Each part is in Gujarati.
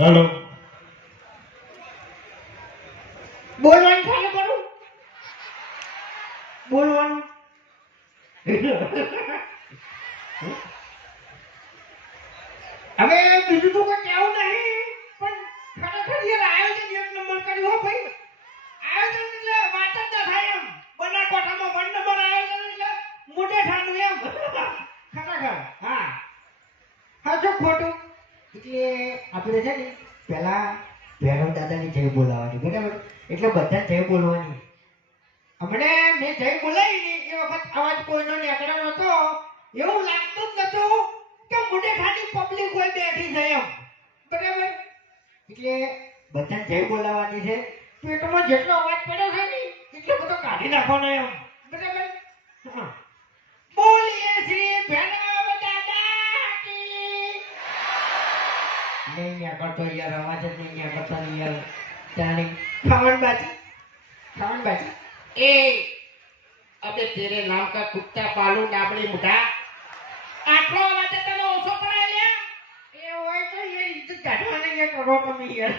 હેલો બોલવાનું ચાલુ કરું બોલવાનું હવે બીજું તો કોઈ કહેવું નહીં પણ ખરેખર યાર આયોજન એક નંબર કર્યું હો ભાઈ આયોજન એટલે વાત જ ના થાય એમ બનાસકાંઠામાં વન નંબર આયોજન એટલે મોઢે ઠાંડું એમ ખરેખર હા શું ખોટું એટલે આપણે છે ને પહેલા ભૈરવ દાદાની જય બોલાવવાની બરાબર એટલે બધા જય બોલવાની હમણે મેં જય બોલાવી ને એ વખત અવાજ કોઈનો નીકળ્યો નતો એવું લાગતું જ નતું કે મોઢે ખાલી પબ્લિક હોય બેઠી છે એમ બરાબર એટલે બધા જય બોલાવવાની છે પેટમાં જેટલો અવાજ પડ્યો છે ને એટલો બધો કાઢી નાખવાનો એમ બરાબર હા બોલીએ શ્રી ભૈરવ દાદા કી नहीं करतो यार आवाज नहीं करता नहीं यार जाने खावन बाजी ए अबे तेरे नाम का कुत्ता पालू डाबड़ी मुठा आटलो आवाज तने ओछो पड़े લે એ હોય તો એ ઇજ્જત કાઢવાને કે કરો તમે યાર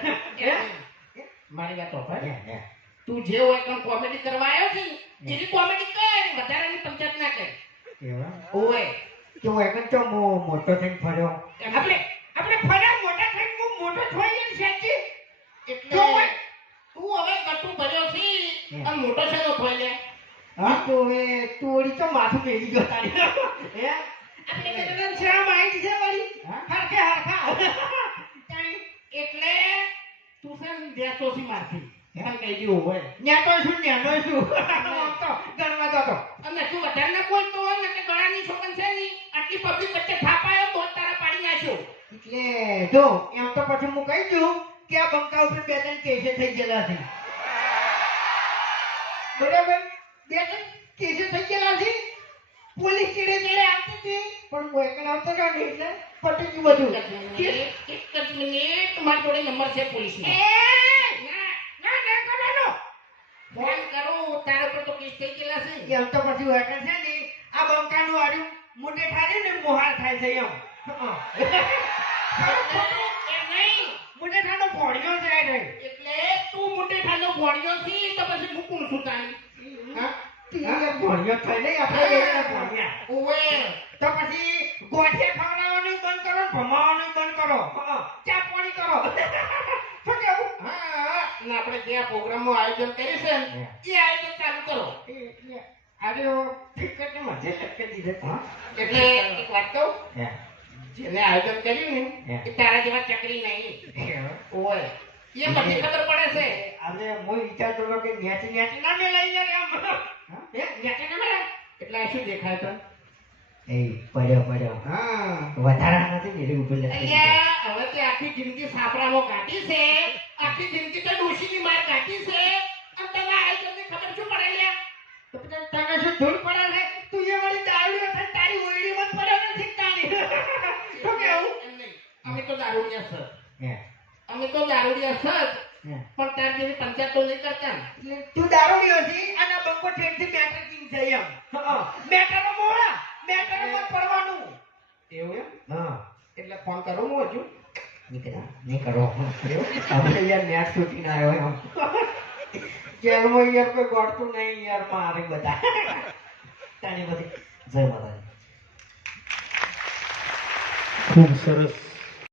મારી વાત તો ભાઈ તું જે હોય કોણ કોમેડી કરવા આવ્યો છે ને એની કોમેડી કર વધારાની પંચાયત ના કર એવા ઓય તો એકન તો મોટો થઈને ફર્યો આપણે ફર્યા મોટા થઈને હું મોટો થઈ ગયો સાચી એટલે તું હવે ગટુ ભર્યો છે અને મોટો છે નો થોઈ લે હા તો હવે તોડી તો માથું મેલી ગયો તારી હે આપણે કેટલા શરમ આવી છે વળી હરખા તારી એટલે તું છે ને દેતો છે મારથી એમ કહી દીધું હોય ન્યાતો શું તો ગણવા તો અને તું વધારે ના બોલતો હોય ને કે ગળાની છોકન છે ની આટલી પબ્લિક વચ્ચે થાપાયો તો તારા પાડી નાખ્યો એટલે જો એમ તો પછી હું કહી દઉં કે આ બંકા ઉપર બે ત્રણ કેસે થઈ ગયેલા છે બરાબર બે ત્રણ કેસે થઈ ગયેલા છે પોલીસ ચીડે આવતી હતી પણ હું એકલા આવતો રહ્યો ને એટલે પટી ગયું બધું એક જ મિનિટ મારા જોડે નંબર છે પોલીસનો ફોન કરું તારા પર તો કેસ થઈ ગયેલા છે એમ તો પછી હું એકલા છે ને આ બંકાનું આર્યું મોઢે ઠારી ને મોહાર થાય છે એમ એમ નહીં મોઢે ઠાનો ભોળ્યો છે એટલે તું મોટે ખાનો ભોળ્યો છી તો પછી મૂકું છું તારી હા ભોળ્યો થાય નહીં આપણે ભોળ્યા ઓવે તો પછી ગોઠિયા ખવડાવવાનું બંધ કરો ભમાવાનું બંધ કરો ચા પાણી કરો શું કેવું હા ને આપણે જે પ્રોગ્રામનું આયોજન કર્યું છે ને એ આયોજન ચાલુ કરો આજે ટિકિટ મજે ટક્કે દીધે એટલે એક વાત કહું જેને આયોજન કર્યું ને એ તારા જેવા ચકરી નહીં ઓય એ બધી ખબર પડે છે આજે હું વિચારતો હતો કે ન્યાચી ના મેલાઈ જાય આમ હે ન્યાચી ના મેલાય એટલે શું દેખાય તો એ પડ્યો હા વધારા નથી ને ઉપર અલ્યા હવે તે આખી જિંદગી સાપરામાં કાઢી છે આખી જિંદગી તો ડોશીની માર કાઢી છે અને તને આયોજનની ખબર શું પડે લ્યા તો પછી તને શું ધૂળ પડે છે તું એ વળી દારૂ છે તારી ઓયડી મત પડે નથી તારી શું કેવું એમ નહીં અમે તો દારૂડિયા સર હે અમે તો દારૂડિયા સર પણ તાર જેવી પંચાયત તો નહીં કરતા ને તું દારૂડિયો છે અને બંકો ઠેઠથી મેટર કિંગ છે એમ મેટરનો મોળા મેટરમાં પડવાનું એવું એમ હા એટલે ફોન કરું હું હજુ નહીં કરો આપણે યાર નેટ શૂટિંગ આવ્યો એમ જેલમાં યાર કોઈ ગોળતું નહીં યાર મારે બધા તારી બધી જય માતાજી ખૂબ સરસ